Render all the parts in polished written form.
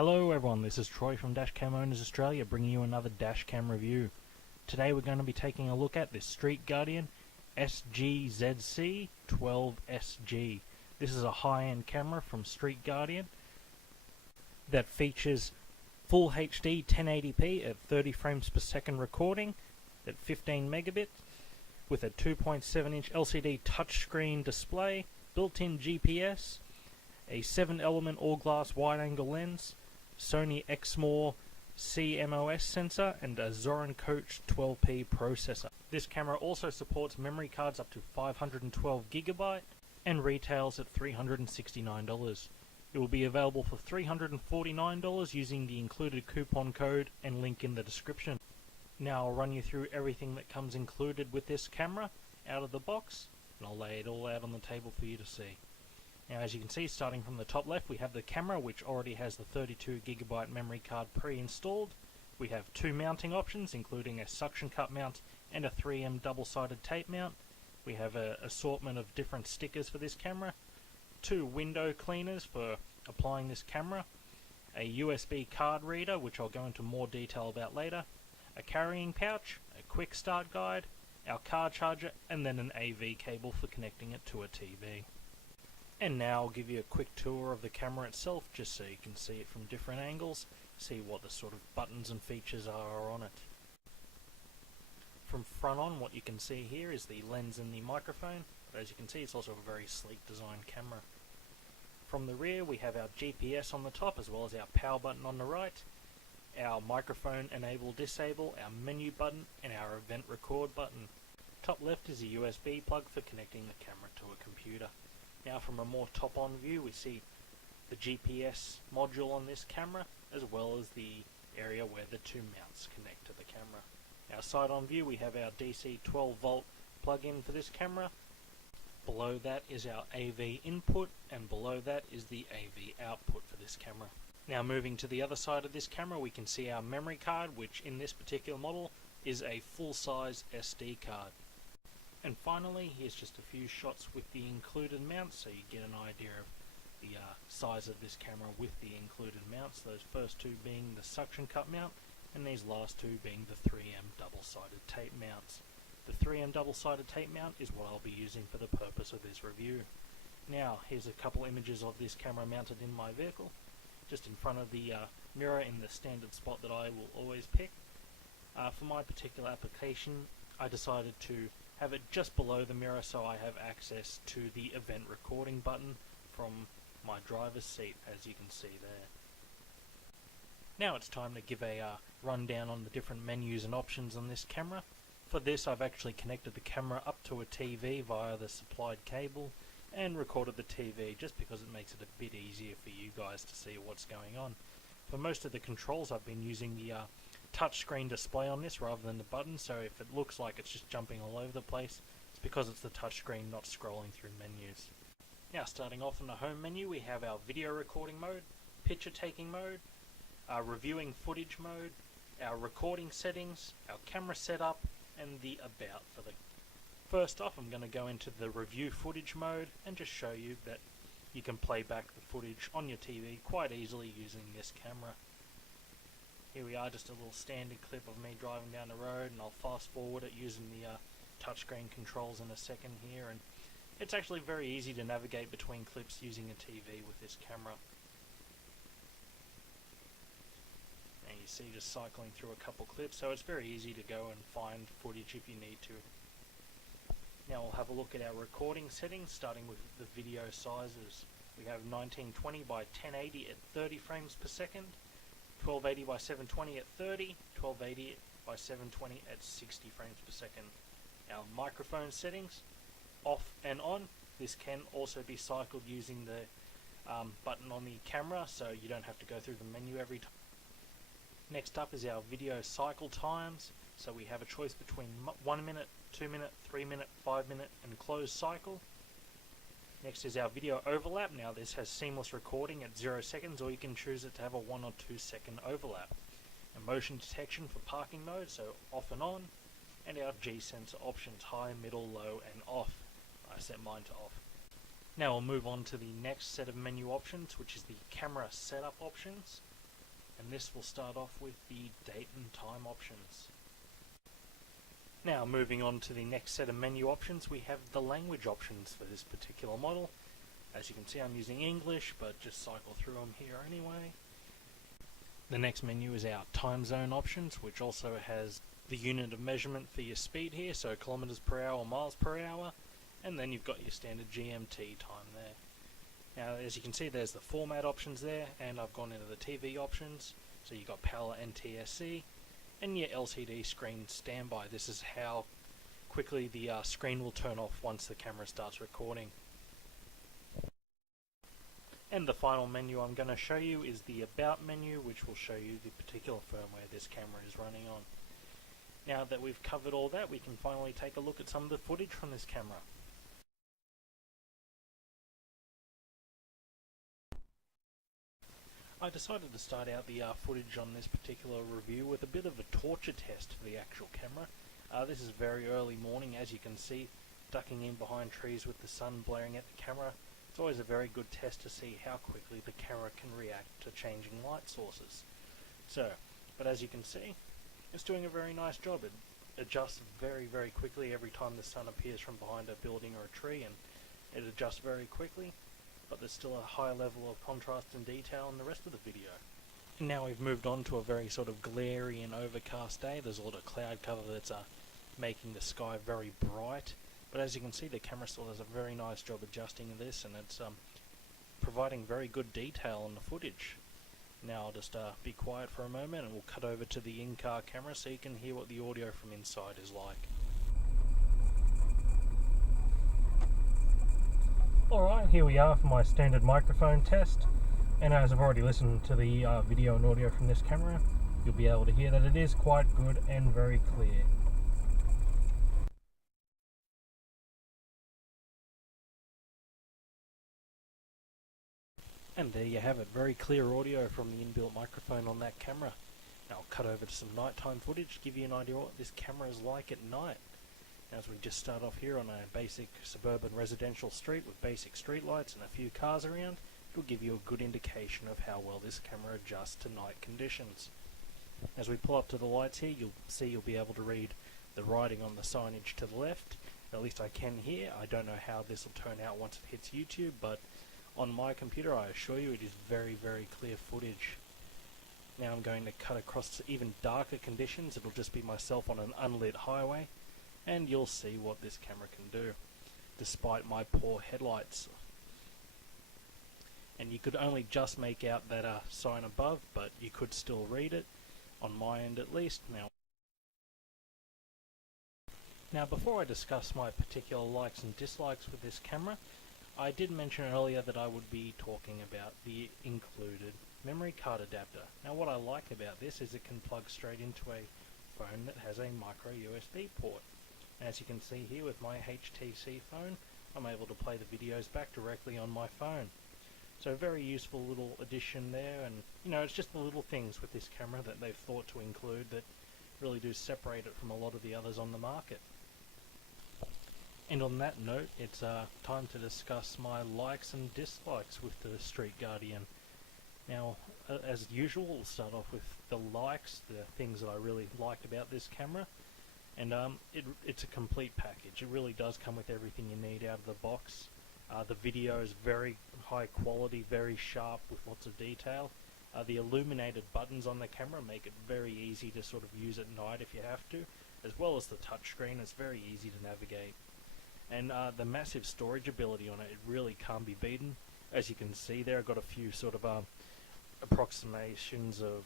Hello everyone, this is Troy from Dashcam Owners Australia bringing you another Dashcam review. Today we're going to be taking a look at this Street Guardian SGZC12SG. This is a high-end camera from Street Guardian that features full HD 1080p at 30 frames per second recording at 15 megabits with a 2.7-inch LCD touchscreen display, built-in GPS, a 7-element all-glass wide-angle lens, Sony Exmor CMOS sensor, and a Zorin Coach 12P processor. This camera also supports memory cards up to 512GB and retails at $369. It will be available for $349 using the included coupon code and link in the description. Now I'll run you through everything that comes included with this camera out of the box, and I'll lay it all out on the table for you to see. Now, as you can see, starting from the top left, we have the camera, which already has the 32GB memory card pre-installed. We have two mounting options, including a suction cup mount and a 3M double-sided tape mount. We have an assortment of different stickers for this camera, two window cleaners for applying this camera, a USB card reader, which I'll go into more detail about later, a carrying pouch, a quick start guide, our car charger, and then an AV cable for connecting it to a TV. And now I'll give you a quick tour of the camera itself, just so you can see it from different angles, see what the sort of buttons and features are on it. From front on, what you can see here is the lens and the microphone, but as you can see, it's also a very sleek design camera. From the rear, we have our GPS on the top, as well as our power button on the right, our microphone enable disable, our menu button, and our event record button. Top left is a USB plug for connecting the camera to a computer. Now from a more top-on view, we see the GPS module on this camera, as well as the area where the two mounts connect to the camera. Our side-on view, we have our DC 12-volt plug-in for this camera. Below that is our AV input, and below that is the AV output for this camera. Now moving to the other side of this camera, we can see our memory card, which in this particular model is a full-size SD card. And finally, here's just a few shots with the included mounts, so you get an idea of the size of this camera with the included mounts. Those first two being the suction cup mount, and these last two being the 3M double-sided tape mounts. The 3M double-sided tape mount is what I'll be using for the purpose of this review. Now, here's a couple images of this camera mounted in my vehicle, just in front of the mirror in the standard spot that I will always pick. For my particular application, I decided to have it just below the mirror so I have access to the event recording button from my driver's seat, as you can see there. Now it's time to give a rundown on the different menus and options on this camera. For this, I've actually connected the camera up to a TV via the supplied cable and recorded the TV just because it makes it a bit easier for you guys to see what's going on. For most of the controls, I've been using the touchscreen display on this rather than the button, so if it looks like it's just jumping all over the place, it's because it's the touchscreen not scrolling through menus. Now starting off in the home menu, we have our video recording mode, picture taking mode, our reviewing footage mode, our recording settings, our camera setup, and the about for the... First off, I'm going to go into the review footage mode and just show you that you can play back the footage on your TV quite easily using this camera. Here we are, just a little standard clip of me driving down the road, and I'll fast forward it using the touchscreen controls in a second here, and it's actually very easy to navigate between clips using a TV with this camera. And you see just cycling through a couple clips, so it's very easy to go and find footage if you need to. Now we'll have a look at our recording settings, starting with the video sizes. We have 1920 by 1080 at 30 frames per second, 1280 by 720 at 30, 1280 by 720 at 60 frames per second. Our microphone settings, off and on. This can also be cycled using the button on the camera, so you don't have to go through the menu every time. Next up is our video cycle times. So we have a choice between 1 minute, 2 minute, 3 minute, 5 minute, and closed cycle. Next is our video overlap. Now this has seamless recording at 0 seconds, or you can choose it to have a 1 or 2 second overlap. And motion detection for parking mode, so off and on. And our G-sensor options, high, middle, low, and off. I set mine to off. Now we'll move on to the next set of menu options, which is the camera setup options. and this will start off with the date and time options. Now moving on to the next set of menu options, we have the language options for this particular model. As you can see, I'm using English, but just cycle through them here anyway. The next menu is our time zone options, which also has the unit of measurement for your speed here, so kilometers per hour or miles per hour, and then you've got your standard GMT time there. Now as you can see, there's the format options there, and I've gone into the TV options, so you've got PAL NTSC, and your LCD screen standby. This is how quickly the screen will turn off once the camera starts recording. And the final menu I'm going to show you is the About menu, which will show you the particular firmware this camera is running on. Now that we've covered all that, we can finally take a look at some of the footage from this camera. I decided to start out the footage on this particular review with a bit of a torture test for the actual camera. This is very early morning, as you can see, ducking in behind trees with the sun blaring at the camera. It's always a very good test to see how quickly the camera can react to changing light sources. But as you can see, it's doing a very nice job. It adjusts very, very quickly every time the sun appears from behind a building or a tree, and it adjusts very quickly, but there's still a high level of contrast and detail in the rest of the video. And now we've moved on to a very sort of glary and overcast day. There's a lot of cloud cover that's making the sky very bright. But as you can see, the camera still does a very nice job adjusting this, and it's providing very good detail on the footage. Now I'll just be quiet for a moment, and we'll cut over to the in-car camera so you can hear what the audio from inside is like. Alright, here we are for my standard microphone test, and as I've already listened to the video and audio from this camera, you'll be able to hear that it is quite good and very clear. And there you have it, very clear audio from the inbuilt microphone on that camera. Now I'll cut over to some nighttime footage to give you an idea what this camera is like at night. As we just start off here on a basic suburban residential street with basic street lights and a few cars around, it'll give you a good indication of how well this camera adjusts to night conditions. As we pull up to the lights here, you'll be able to read the writing on the signage to the left. At least I can here. I don't know how this will turn out once it hits YouTube, but on my computer I assure you it is very, very clear footage. Now I'm going to cut across to even darker conditions. It'll just be myself on an unlit highway, and you'll see what this camera can do, despite my poor headlights. And you could only just make out that sign above, but you could still read it, on my end at least. Now before I discuss my particular likes and dislikes with this camera, I did mention earlier that I would be talking about the included memory card adapter. Now what I like about this is it can plug straight into a phone that has a micro USB port. As you can see here with my HTC phone, I'm able to play the videos back directly on my phone. So very useful little addition there, and you know, it's just the little things with this camera that they've thought to include that really do separate it from a lot of the others on the market. And on that note, it's time to discuss my likes and dislikes with the Street Guardian. Now, as usual, we'll start off with the likes, the things that I really liked about this camera. And it's a complete package. It really does come with everything you need out of the box. The video is very high quality, very sharp with lots of detail. The illuminated buttons on the camera make it very easy to sort of use at night if you have to, as well as the touchscreen. It's very easy to navigate. And the massive storage ability on it really can't be beaten. As you can see there, I've got a few sort of approximations of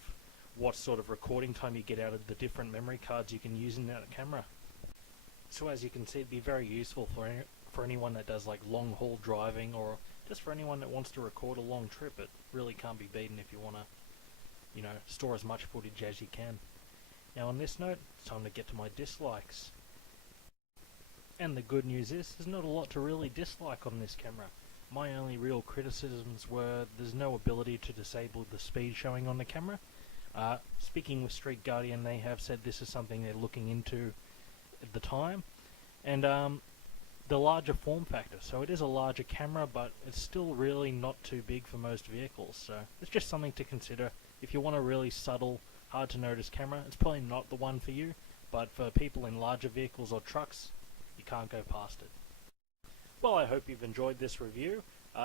what sort of recording time you get out of the different memory cards you can use in that camera. So as you can see, it'd be very useful for anyone that does like long haul driving, or just for anyone that wants to record a long trip. It really can't be beaten if you want to, you know, store as much footage as you can. Now on this note, it's time to get to my dislikes. And the good news is, there's not a lot to really dislike on this camera. My only real criticisms were there's no ability to disable the speed showing on the camera. Speaking with Street Guardian, they have said this is something they're looking into at the time. And the larger form factor. So it is a larger camera, but it's still really not too big for most vehicles. So it's just something to consider If you want a really subtle, hard to notice camera, it's probably not the one for you, but for people in larger vehicles or trucks, you can't go past it. Well, I hope you've enjoyed this review.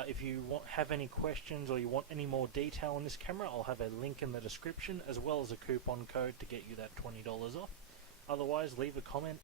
If you have any questions or you want any more detail on this camera, I'll have a link in the description as well as a coupon code to get you that $20 off. Otherwise, leave a comment.